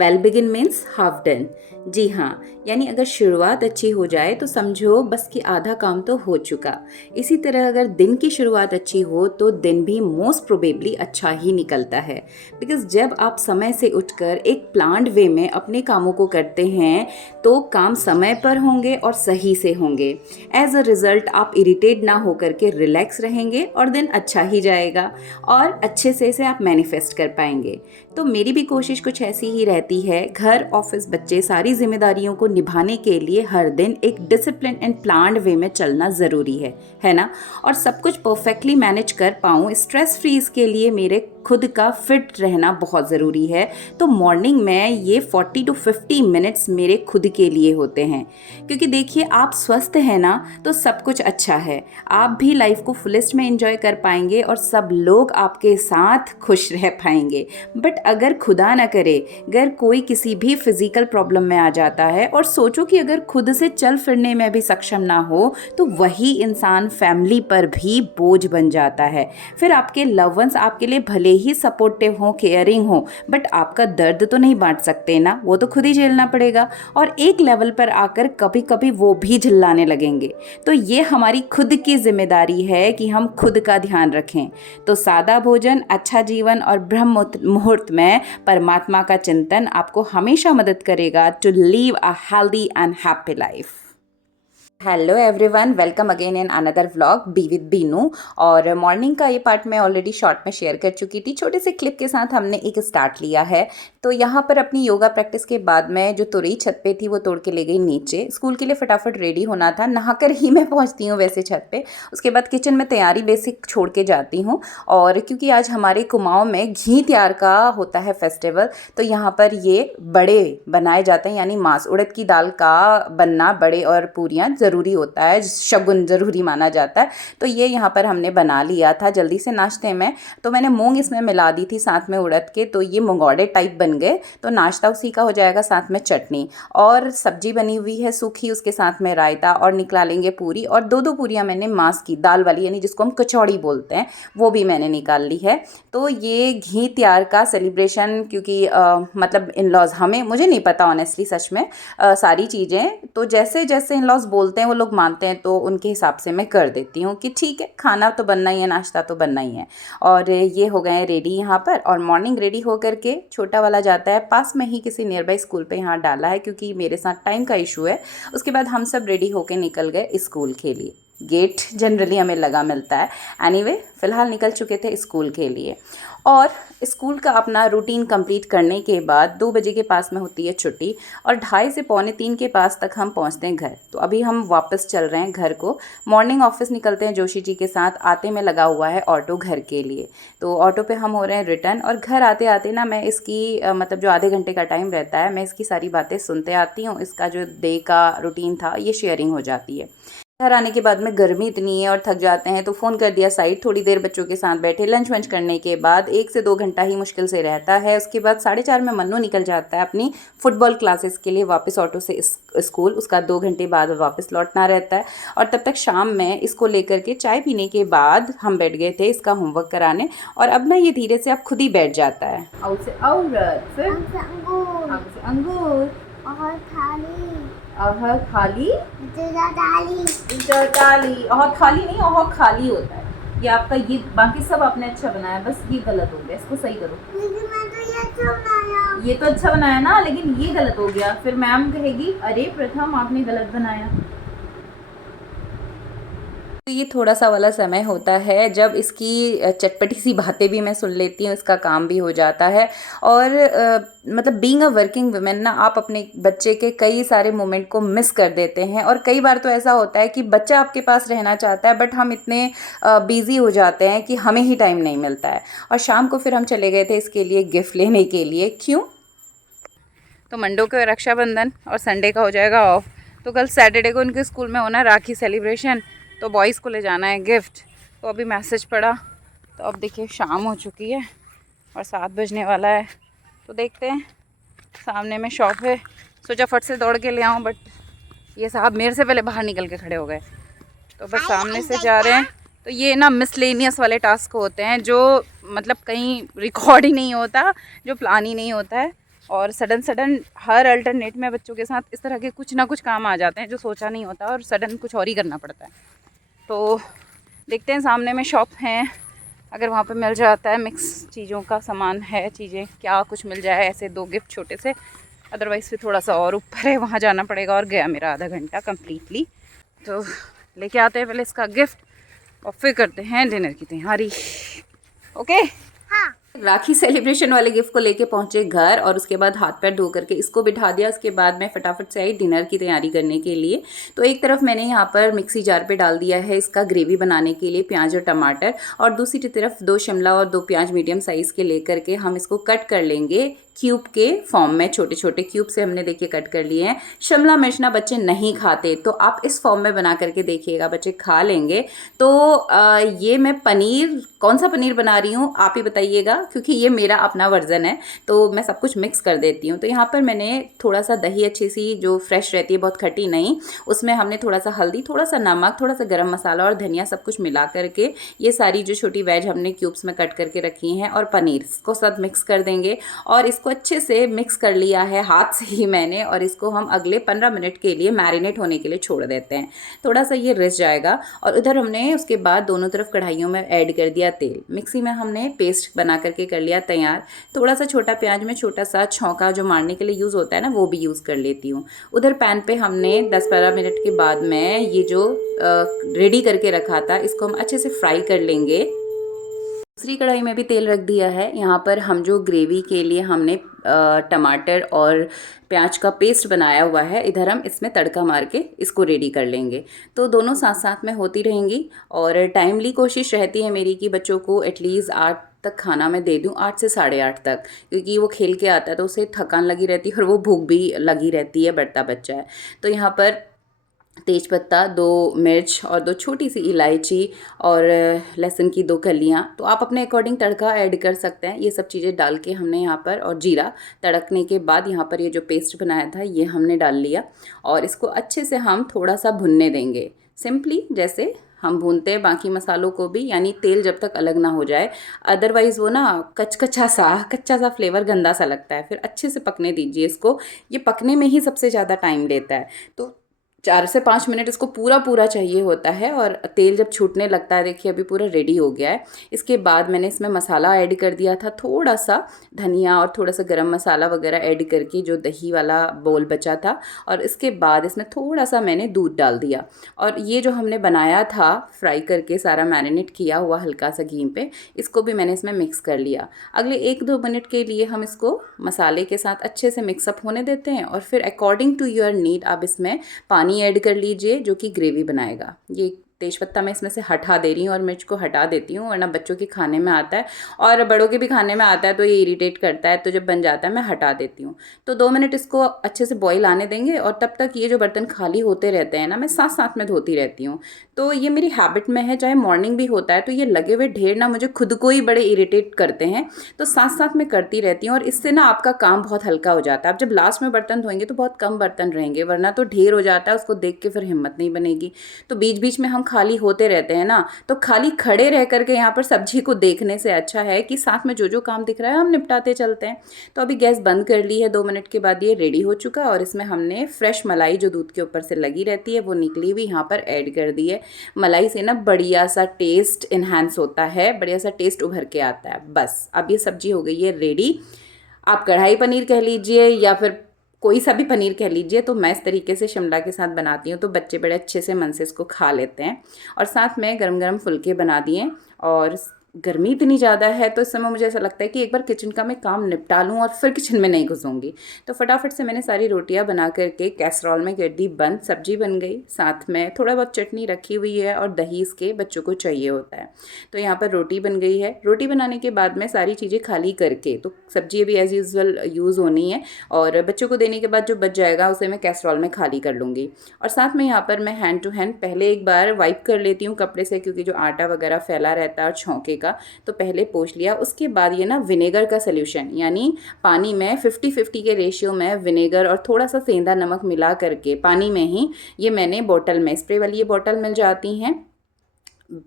Well begin means half done. जी हाँ, यानी अगर शुरुआत अच्छी हो जाए तो समझो बस कि आधा काम तो हो चुका। इसी तरह अगर दिन की शुरुआत अच्छी हो तो दिन भी मोस्ट प्रोबेबली अच्छा ही निकलता है। बिकॉज जब आप समय से उठकर एक प्लान्ड वे में अपने कामों को करते हैं तो काम समय पर होंगे और सही से होंगे। एज अ रिज़ल्ट आप इरिटेट ना होकर के रिलैक्स रहेंगे और दिन अच्छा ही जाएगा और अच्छे से आप मैनिफेस्ट कर पाएंगे। तो मेरी भी कोशिश कुछ ऐसी ही रहती है। घर, ऑफिस, बच्चे, सारी जिम्मेदारियों को निभाने के लिए हर दिन एक डिसिप्लिन एंड प्लान्ड वे में चलना ज़रूरी है ना। और सब कुछ परफेक्टली मैनेज कर पाऊँ स्ट्रेस फ्री, इसके लिए मेरे खुद का फिट रहना बहुत ज़रूरी है। तो मॉर्निंग में ये 40 to 50 मिनट्स मेरे खुद के लिए होते हैं, क्योंकि देखिए आप स्वस्थ हैं ना तो सब कुछ अच्छा है। आप भी लाइफ को फुलेस्ट में एंजॉय कर पाएंगे और सब लोग आपके साथ खुश रह पाएंगे। बट अगर खुदा ना करे अगर कोई किसी भी फिजिकल प्रॉब्लम में आ जाता है, और सोचो कि अगर खुद से चल फिरने में भी सक्षम ना हो तो वही इंसान फैमिली पर भी बोझ बन जाता है। फिर आपके लव वंस आपके लिए भले ही सपोर्टिव हो, केयरिंग हो, बट आपका दर्द तो नहीं बांट सकते ना, वो तो खुद ही झेलना पड़ेगा। और एक लेवल पर आकर कभी कभी वो भी झिल्लाने लगेंगे। तो ये हमारी खुद की जिम्मेदारी है कि हम खुद का ध्यान रखें। तो सादा भोजन, अच्छा जीवन और ब्रह्म मुहूर्त में परमात्मा का चिंतन आपको हमेशा मदद करेगा to live a healthy and happy life. Hello everyone, welcome again in another vlog be with Beenu. और मॉर्निंग का ये पार्ट मैं ऑलरेडी शॉर्ट में शेयर कर चुकी थी। छोटे से क्लिप के साथ हमने एक स्टार्ट लिया है। तो यहाँ पर अपनी योगा प्रैक्टिस के बाद मैं जो तुरई छत पे थी वो तोड़ के ले गई नीचे। स्कूल के लिए फटाफट रेडी होना था, नहाकर ही मैं पहुँचती हूँ वैसे छत पे। उसके बाद किचन में तैयारी बेसिक छोड़ के जाती हूँ। और क्योंकि आज हमारे कुमाऊँ में घी त्यार का होता है फेस्टिवल, तो यहाँ पर ये बड़े बनाए जाते हैं, यानी मांस उड़द की दाल का बनना, बड़े और पूरियाँ ज़रूरी होता है, शगुन ज़रूरी माना जाता है। तो ये यहाँ पर हमने बना लिया था जल्दी से नाश्ते में। तो मैंने मूंग इसमें मिला दी थी साथ में उड़द के, तो ये मंगोड़े टाइप बन गए। तो नाश्ता उसी का हो जाएगा, साथ में चटनी और सब्जी बनी हुई है सूखी, उसके साथ में रायता, और निकला लेंगे पूरी। और दो दो पूरियाँ मैंने मांस की दाल वाली, यानी जिसको हम कचौड़ी बोलते हैं, वो भी मैंने निकाल ली है। तो ये घी त्यार का सेलिब्रेशन, क्योंकि मतलब इन लॉज मुझे नहीं पता ऑनेस्टली सच में सारी चीज़ें, तो जैसे जैसे इन लॉज बोलते हैं वो लोग मानते हैं, तो उनके हिसाब से मैं कर देती हूँ कि ठीक है, खाना तो बनना ही है, नाश्ता तो बनना ही है। और ये हो गए रेडी यहाँ पर। और मॉर्निंग रेडी हो करके छोटा वाला जाता है पास में ही किसी नियर बाई स्कूल पे, यहाँ डाला है क्योंकि मेरे साथ टाइम का इशू है। उसके बाद हम सब रेडी होके निकल गए स्कूल के लिए। गेट जनरली हमें लगा मिलता है। एनीवे, फ़िलहाल निकल चुके थे स्कूल के लिए। और स्कूल का अपना रूटीन कंप्लीट करने के बाद 2 बजे के पास में होती है छुट्टी, और 2:30 से 2:45 के पास तक हम पहुंचते हैं घर। तो अभी हम वापस चल रहे हैं घर को। मॉर्निंग ऑफिस निकलते हैं जोशी जी के साथ, आते में लगा हुआ है ऑटो घर के लिए। तो ऑटो पे हम हो रहे हैं रिटर्न, और घर आते आते ना मैं इसकी मतलब जो आधे घंटे का टाइम रहता है, मैं इसकी सारी बातें सुनते आती हूँ। इसका जो डे का रूटीन था ये शेयरिंग हो जाती है। घर आने के बाद में गर्मी इतनी है और थक जाते हैं, तो फ़ोन कर दिया साइड, थोड़ी देर बच्चों के साथ बैठे। लंच वंच करने के बाद 1 से 2 घंटा ही मुश्किल से रहता है। उसके बाद 4:30 में मन्नू निकल जाता है अपनी फुटबॉल क्लासेस के लिए वापस ऑटो से स्कूल। उसका 2 घंटे बाद वापस लौटना रहता है। और तब तक शाम में इसको लेकर के चाय पीने के बाद हम बैठ गए थे इसका होमवर्क कराने। और अब ना ये धीरे से अब खुद ही बैठ जाता है। औरत फिर अंगूर और थाली खाली डाली और खाली नहीं, और खाली होता है ये आपका। ये बाकी सब आपने अच्छा बनाया, बस ये गलत हो गया, इसको सही करो। लेकिन मैं तो ये अच्छा बनाया। ये तो अच्छा बनाया ना, लेकिन ये गलत हो गया। फिर मैम कहेगी अरे प्रथम आपने गलत बनाया। तो ये थोड़ा सा वाला समय होता है जब इसकी चटपटी सी बातें भी मैं सुन लेती हूँ, इसका काम भी हो जाता है। और मतलब बीइंग अ वर्किंग वुमेन ना, आप अपने बच्चे के कई सारे मोमेंट को मिस कर देते हैं। और कई बार तो ऐसा होता है कि बच्चा आपके पास रहना चाहता है, बट हम इतने बिजी हो जाते हैं कि हमें ही टाइम नहीं मिलता है। और शाम को फिर हम चले गए थे इसके लिए गिफ्ट लेने के लिए। क्यों? तो मंडे को रक्षाबंधन और संडे का हो जाएगा ऑफ। तो कल सैटरडे को उनके स्कूल में होना राखी सेलिब्रेशन, तो बॉयज़ को ले जाना है गिफ्ट। तो अभी मैसेज पड़ा, तो अब देखिए शाम हो चुकी है और 7 बजने वाला है। तो देखते हैं, सामने में शॉप है, सोचा फट से दौड़ के ले आऊँ, बट ये साहब मेरे से पहले बाहर निकल के खड़े हो गए। तो बस सामने से जा रहे हैं। तो ये ना मिसलेनियस वाले टास्क होते हैं जो मतलब कहीं रिकॉर्ड ही नहीं होता, जो प्लान ही नहीं होता है। और सडन सडन हर अल्टरनेट में बच्चों के साथ इस तरह के कुछ ना कुछ काम आ जाते हैं जो सोचा नहीं होता और सडन कुछ और ही करना पड़ता है। तो देखते हैं, सामने में शॉप हैं, अगर वहाँ पे मिल जाता है मिक्स चीज़ों का सामान है, चीज़ें क्या कुछ मिल जाए, ऐसे 2 गिफ्ट छोटे से। अदरवाइज़ फिर थोड़ा सा और ऊपर है, वहाँ जाना पड़ेगा और गया मेरा आधा घंटा कम्प्लीटली। तो लेके आते हैं पहले इसका गिफ्ट और फिर करते हैं डिनर की तैयारी। ओके। हाँ। राखी सेलिब्रेशन वाले गिफ्ट को लेके पहुंचे घर और उसके बाद हाथ पैर धो करके इसको बिठा दिया। उसके बाद मैं फटाफट से आई डिनर की तैयारी करने के लिए। तो एक तरफ मैंने यहाँ पर मिक्सी जार पे डाल दिया है इसका ग्रेवी बनाने के लिए प्याज और टमाटर, और दूसरी तरफ 2 शिमला और 2 प्याज मीडियम साइज़ के लेकर के हम इसको कट कर लेंगे क्यूब के फॉर्म में। छोटे छोटे क्यूब से हमने देखिए कट कर लिए हैं। शिमला मिर्च ना बच्चे नहीं खाते, तो आप इस फॉर्म में बना करके देखिएगा, बच्चे खा लेंगे। तो ये मैं पनीर, कौन सा पनीर बना रही हूँ आप ही बताइएगा, क्योंकि ये मेरा अपना वर्जन है तो मैं सब कुछ मिक्स कर देती हूँ। तो यहाँ पर मैंने थोड़ा सा दही अच्छी सी जो फ्रेश रहती है, बहुत खट्टी नहीं, उसमें हमने थोड़ा सा हल्दी, थोड़ा सा नमक, थोड़ा सा गरम मसाला और धनिया सब कुछ मिला करके ये सारी जो छोटी वेज हमने क्यूब्स में कट करके रखी हैं और पनीर को सब मिक्स कर देंगे। और इसको अच्छे से मिक्स कर लिया है हाथ से ही मैंने, और इसको हम अगले 15 मिनट के लिए मैरिनेट होने के लिए छोड़ देते हैं। थोड़ा सा ये रिस जाएगा और उधर हमने उसके बाद दोनों तरफ कढ़ाइयों में ऐड कर दिया तेल। मिक्सी में हमने पेस्ट बना करके कर लिया तैयार। थोड़ा सा छोटा प्याज में छोटा सा छौंका जो मारने के लिए यूज़ होता है ना, वो भी यूज़ कर लेती हूँ। उधर पैन पे हमने 10-12 मिनट के बाद में ये जो रेडी करके रखा था इसको हम अच्छे से फ्राई कर लेंगे। दूसरी कढ़ाई में भी तेल रख दिया है। यहाँ पर हम जो ग्रेवी के लिए हमने टमाटर और प्याज का पेस्ट बनाया हुआ है, इधर हम इसमें तड़का मार के इसको रेडी कर लेंगे। तो दोनों साथ साथ में होती रहेंगी और टाइमली कोशिश रहती है मेरी कि बच्चों को एटलीस्ट 8 तक खाना मैं दे दूं, 8 से 8:30 तक, क्योंकि वो खेल के आता है तो उसे थकान लगी रहती है और वो भूख भी लगी रहती है, बढ़ता बच्चा है। तो यहाँ पर तेज़पत्ता, 2 मिर्च और 2 छोटी सी इलायची और लहसुन की 2 कलियाँ, तो आप अपने अकॉर्डिंग तड़का ऐड कर सकते हैं। ये सब चीज़ें डाल के हमने यहाँ पर, और जीरा तड़कने के बाद यहाँ पर ये जो पेस्ट बनाया था ये हमने डाल लिया और इसको अच्छे से हम थोड़ा सा भुनने देंगे, सिंपली जैसे हम भूनते हैं बाकी मसालों को भी, यानी तेल जब तक अलग ना हो जाए, अदरवाइज़ वो ना कच्चा सा फ्लेवर गंदा सा लगता है। फिर अच्छे से पकने दीजिए इसको, ये पकने में ही सबसे ज़्यादा टाइम लेता है। तो 4 से 5 मिनट इसको पूरा चाहिए होता है और तेल जब छूटने लगता है, देखिए अभी पूरा रेडी हो गया है। इसके बाद मैंने इसमें मसाला ऐड कर दिया था, थोड़ा सा धनिया और थोड़ा सा गरम मसाला वगैरह ऐड करके जो दही वाला बोल बचा था, और इसके बाद इसमें थोड़ा सा मैंने दूध डाल दिया और ये जो हमने बनाया था फ्राई करके सारा मैरिनेट किया हुआ हल्का सा घी पे, इसको भी मैंने इसमें मिक्स कर लिया। अगले 1-2 मिनट के लिए हम इसको मसाले के साथ अच्छे से मिक्सअप होने देते हैं और फिर अकॉर्डिंग टू योर नीड आप इसमें पानी ऐड कर लीजिए जो कि ग्रेवी बनाएगा। ये तेज़पत्ता मैं इसमें से हटा दे रही हूँ और मिर्च को हटा देती हूँ, वरना बच्चों के खाने में आता है और बड़ों के भी खाने में आता है तो ये इरिटेट करता है, तो जब बन जाता है मैं हटा देती हूँ। तो 2 मिनट इसको अच्छे से बॉईल आने देंगे और तब तक ये जो बर्तन खाली होते रहते हैं ना, मैं साथ साथ में धोती रहती हूँ। तो ये मेरी हैबिट में है, चाहे मॉर्निंग भी होता है तो ये लगे हुए ढेर ना मुझे खुद को ही बड़े इरिटेट करते हैं, तो साथ साथ में करती रहती हूँ और इससे ना आपका काम बहुत हल्का हो जाता है। आप जब लास्ट में बर्तन धोएंगे तो बहुत कम बर्तन रहेंगे, वरना तो ढेर हो जाता है, उसको देख के फिर हिम्मत नहीं बनेगी। तो बीच बीच में हम खाली होते रहते हैं ना, तो खाली खड़े रह करके यहाँ पर सब्जी को देखने से अच्छा है कि साथ में जो जो काम दिख रहा है हम निपटाते चलते हैं। तो अभी गैस बंद कर ली है, 2 मिनट के बाद ये रेडी हो चुका और इसमें हमने फ्रेश मलाई जो दूध के ऊपर से लगी रहती है वो निकली हुई यहाँ पर ऐड कर दी है। मलाई से ना बढ़िया सा टेस्ट इन्हांस होता है, बढ़िया सा टेस्ट उभर के आता है। बस अब ये सब्जी हो गई है रेडी। आप कढ़ाई पनीर कह लीजिए या फिर कोई सा भी पनीर कह लीजिए, तो मैं इस तरीके से शिमला के साथ बनाती हूँ तो बच्चे बड़े अच्छे से मन से इसको खा लेते हैं। और साथ में गरम गरम फुलके बना दिए, और गर्मी इतनी ज़्यादा है तो इस समय मुझे ऐसा लगता है कि एक बार किचन का मैं काम निपटा लूँ और फिर किचन में नहीं घुसूँगी। तो फटाफट से मैंने सारी रोटियां बना करके कैसरोल में कर दी बंद। सब्जी बन गई, साथ में थोड़ा बहुत चटनी रखी हुई है और दही इसके बच्चों को चाहिए होता है। तो यहाँ पर रोटी बन गई है। रोटी बनाने के बाद में सारी चीज़ें खाली करके, तो सब्जी अभी एज़ यूजुअल यूज़ होनी है और बच्चों को देने के बाद जो बच जाएगा उसे मैं कैसरोल में खाली कर लूँगी। और साथ में यहाँ पर मैं हैंड टू हैंड पहले एक बार वाइप कर लेती हूँ कपड़े से, क्योंकि जो आटा वगैरह फैला रहता है और छौंके का, तो पहले पोंछ लिया। उसके बाद ये ना विनेगर का सॉल्यूशन, यानी पानी में 50-50 के रेशियो में विनेगर और थोड़ा सा सेंधा नमक मिला करके पानी में ही, ये मैंने बोतल में, स्प्रे वाली ये बोतल मिल जाती हैं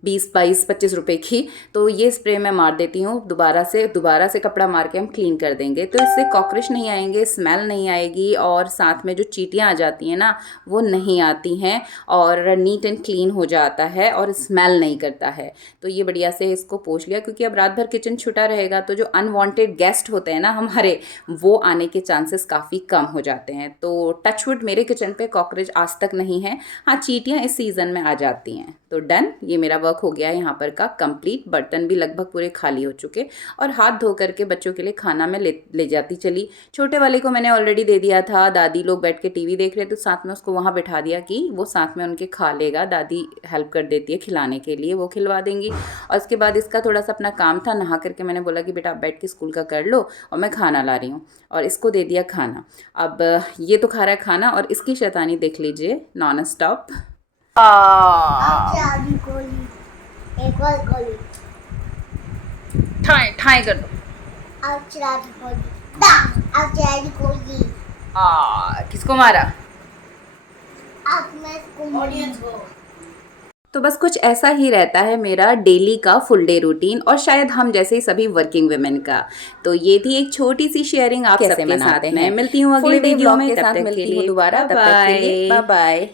20-22-25 रुपए की। तो ये स्प्रे मैं मार देती हूँ, दोबारा से कपड़ा मार के हम क्लीन कर देंगे, तो इससे कॉकरोच नहीं आएंगे, स्मेल नहीं आएगी और साथ में जो चींटियाँ आ जाती हैं ना वो नहीं आती हैं और नीट एंड क्लीन हो जाता है और स्मेल नहीं करता है। तो ये बढ़िया से इसको पोंछ लिया, क्योंकि अब रात भर किचन छुटा रहेगा तो जो अनवांटेड गेस्ट होते हैं ना हमारे, वो आने के चांसेस काफ़ी कम हो जाते हैं। तो टचवुड मेरे किचन पे कॉकरोच आज तक नहीं है। हाँ, चींटियाँ इस सीज़न में आ जाती हैं। तो डन, ये मेरा वर्क हो गया यहाँ पर का कंप्लीट। बर्तन भी लगभग पूरे खाली हो चुके और हाथ धो करके बच्चों के लिए खाना मैं ले जाती चली। छोटे वाले को मैंने ऑलरेडी दे दिया था, दादी लोग बैठ के टीवी देख रहे तो साथ में उसको वहाँ बिठा दिया कि वो साथ में उनके खा लेगा, दादी हेल्प कर देती है खिलाने के लिए, वो खिलवा देंगी। और उसके बाद इसका थोड़ा सा अपना काम था, नहा करके मैंने बोला कि बेटा आप बैठ के स्कूल का कर लो और मैं खाना ला रही हूँ, और इसको दे दिया खाना। अब ये तो खा रहा है खाना और इसकी शैतानी देख लीजिए नॉन स्टॉप। अब चाबी खोली, एक और खोली, ठाए कर दो। अब चाबी खोली, अब चाबी खोली, किसको मारा? अब मैं इसको तो बस कुछ ऐसा ही रहता है मेरा डेली का फुल डे रूटीन, और शायद हम जैसे ही सभी वर्किंग वुमेन का। तो ये थी एक छोटी सी शेयरिंग आप सबके साथ में। मिलती हूँ अगले वीडियो में, तब तक के लिए बाय बाय।